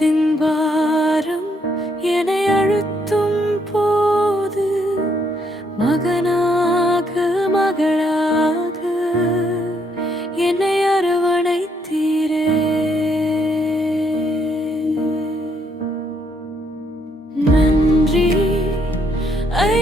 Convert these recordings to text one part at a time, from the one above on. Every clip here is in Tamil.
பாரத்தின் பாரம் என்னை அழுத்தும் போது மகனாக மகளாக என்னை அரவணைத்தீரே. நன்றி ஐ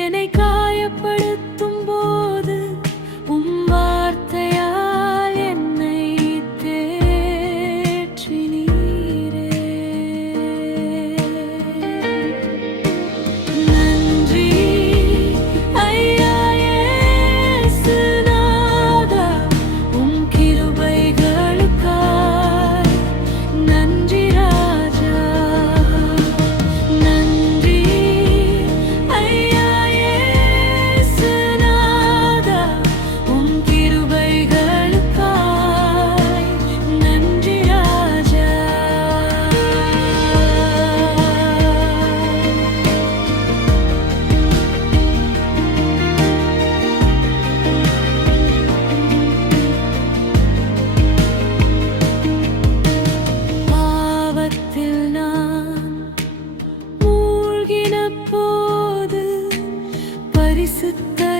என்னை காயப்படுத்த நேசித்த